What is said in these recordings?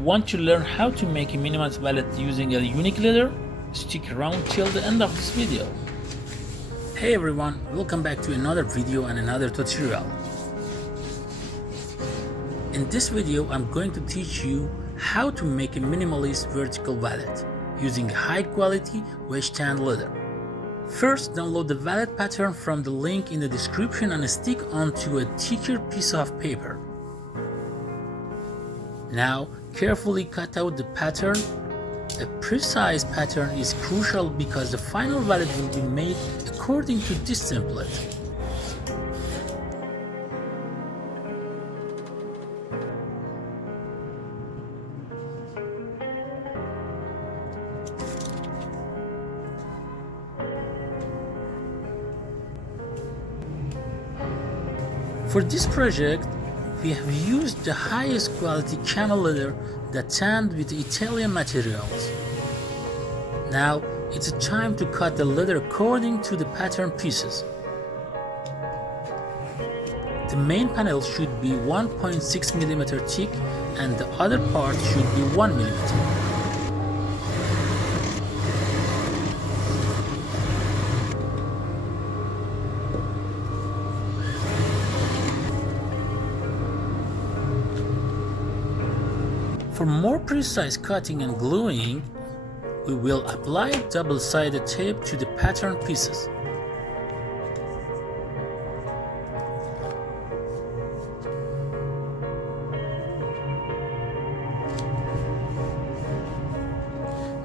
Want to learn how to make a minimalist wallet using a unique leather? Stick around till the end of this video. Hey everyone, welcome back to another video and another tutorial. In this video, I'm going to teach you how to make a minimalist vertical wallet using high quality waistband leather. First, download the wallet pattern from the link in the description and stick onto a thicker piece of paper. Now, carefully cut out the pattern. A precise pattern is crucial because the final wallet will be made according to this template. For this project, we have used the highest quality camel leather that's tanned with Italian materials. Now, it's time to cut the leather according to the pattern pieces. The main panel should be 1.6 mm thick and the other part should be 1 mm. For more precise cutting and gluing, we will apply double-sided tape to the pattern pieces.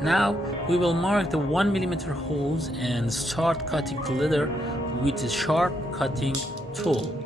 Now we will mark the 1 mm holes and start cutting the leather with a sharp cutting tool.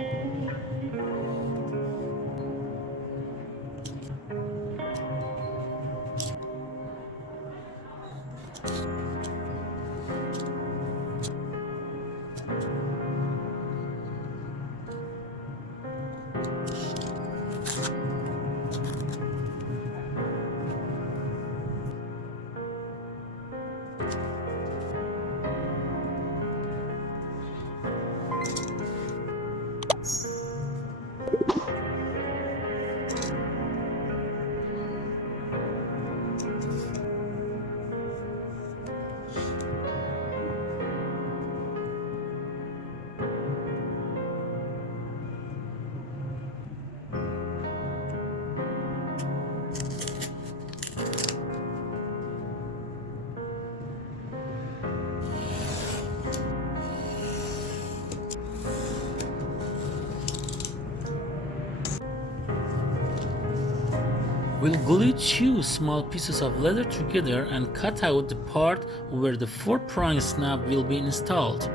We'll glue two small pieces of leather together and cut out the part where the 4-prong snap will be installed.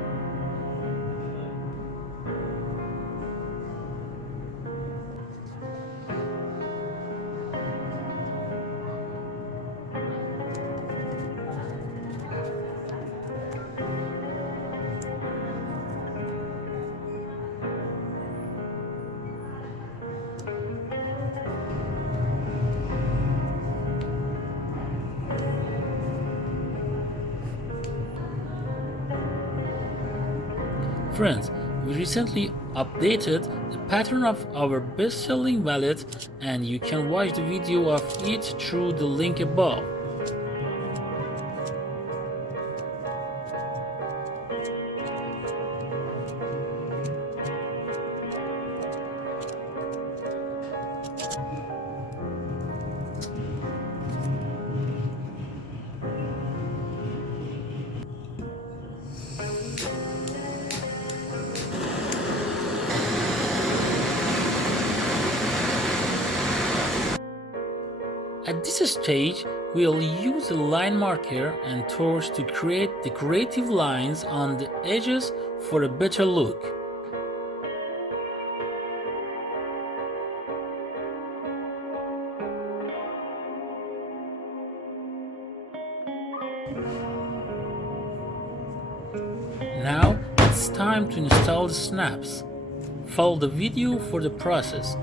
Friends, we recently updated the pattern of our best-selling wallet and you can watch the video of it through the link above. At this stage, we'll use a line marker and torch to create decorative lines on the edges for a better look. Now it's time to install the snaps. Follow the video for the process.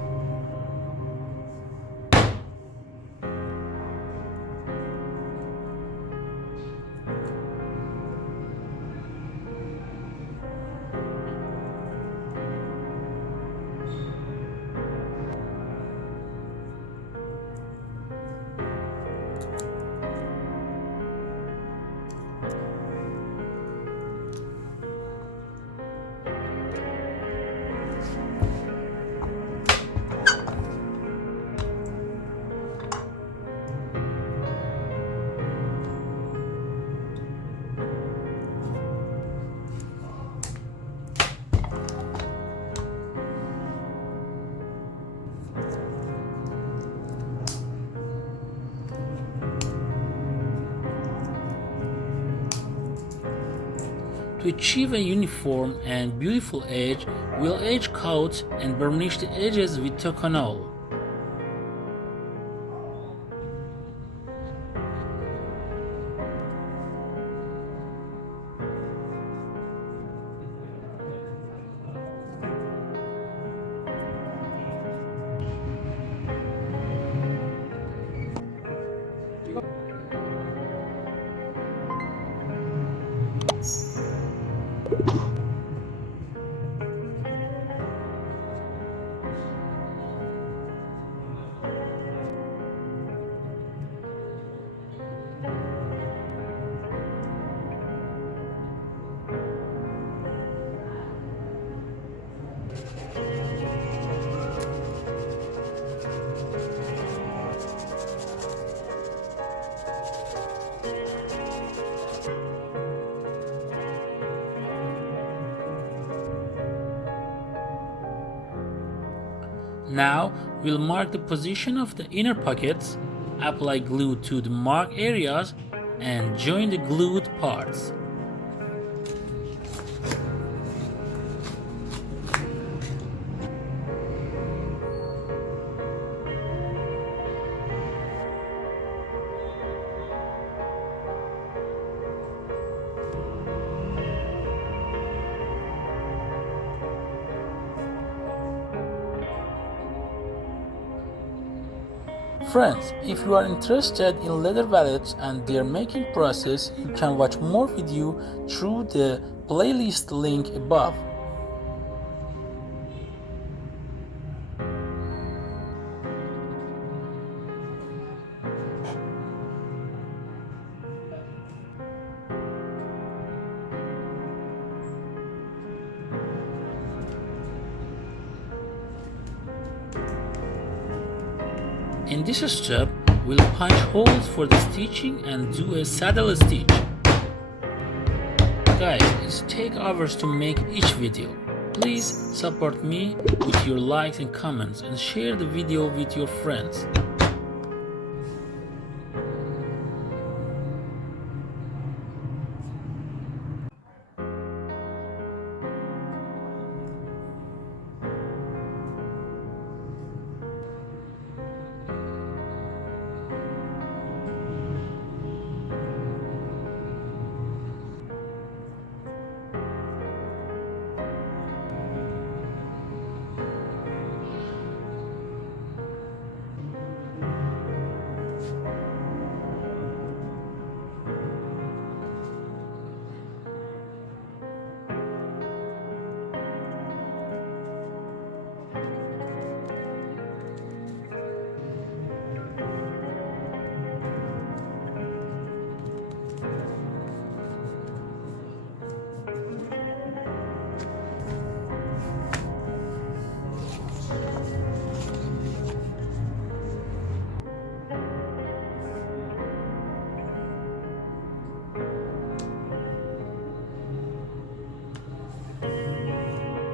To achieve a uniform and beautiful edge, we'll edge coat and burnish the edges with toconol. Now we'll mark the position of the inner pockets, apply glue to the marked areas, and join the glued parts. Friends, if you are interested in leather wallets and their making process, you can watch more video through the playlist link above. In this step, we'll punch holes for the stitching and do a saddle stitch. Guys, it takes hours to make each video. Please support me with your likes and comments and share the video with your friends.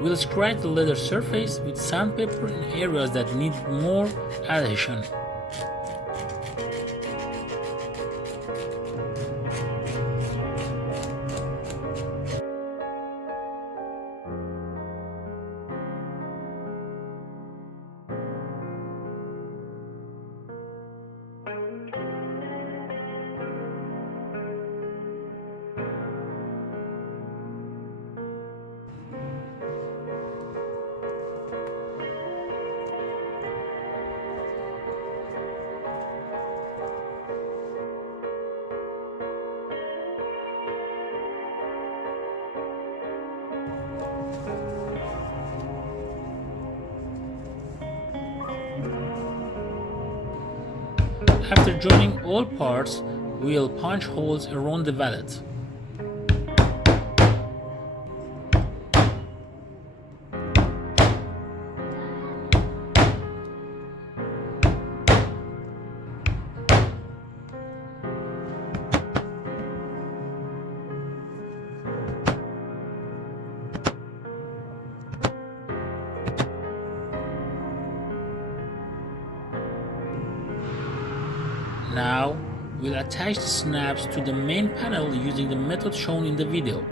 We'll scratch the leather surface with sandpaper in areas that need more adhesion. After joining all parts, we'll punch holes around the wallet. Now, we'll attach the snaps to the main panel using the method shown in the video.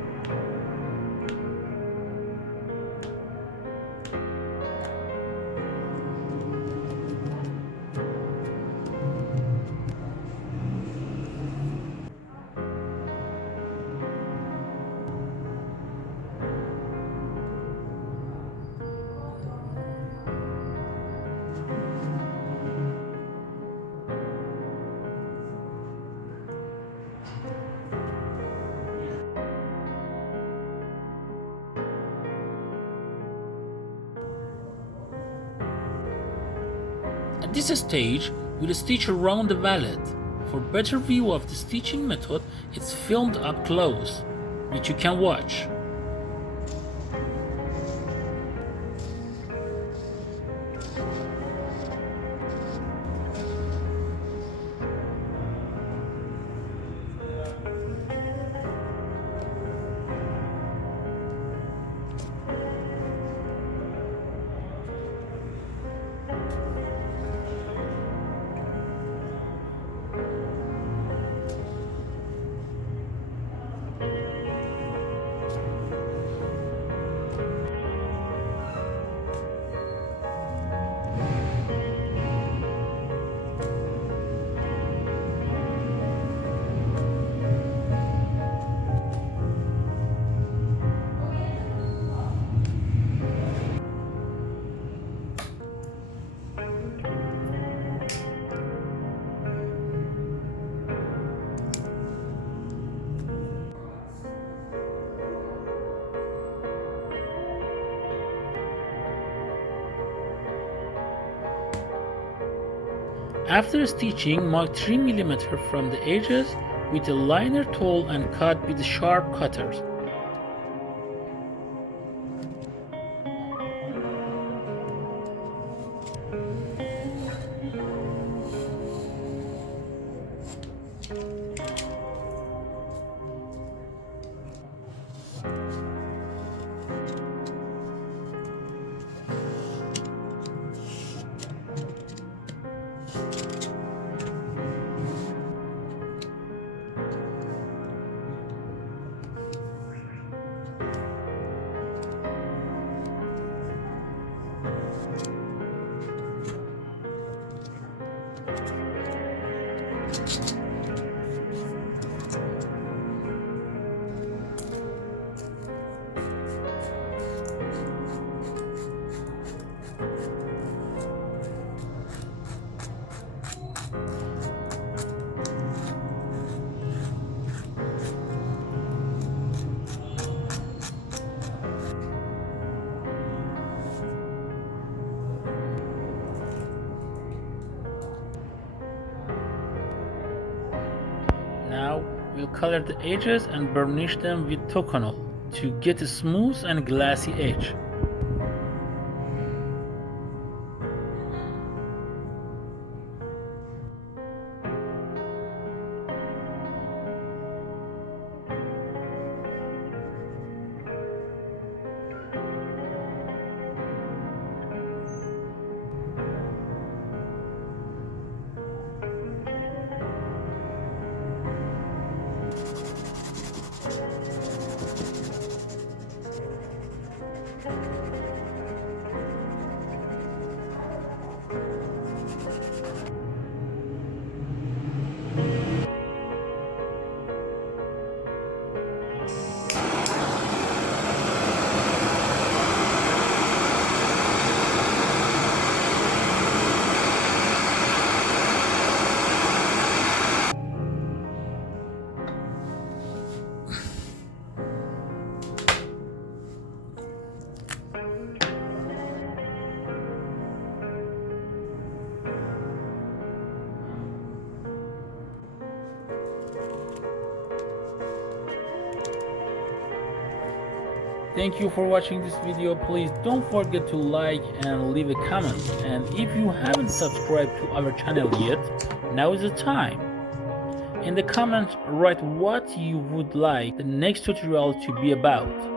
this stage, we'll stitch around the vallet. For better view of the stitching method, it's filmed up close, which you can watch. After stitching, mark 3 mm from the edges with a liner tool and cut with sharp cutters. Now we'll color the edges and burnish them with Toconol to get a smooth and glassy edge. Thank you for watching this video. Please don't forget to like and leave a comment. And if you haven't subscribed to our channel yet, now is the time. In the comments, write what you would like the next tutorial to be about.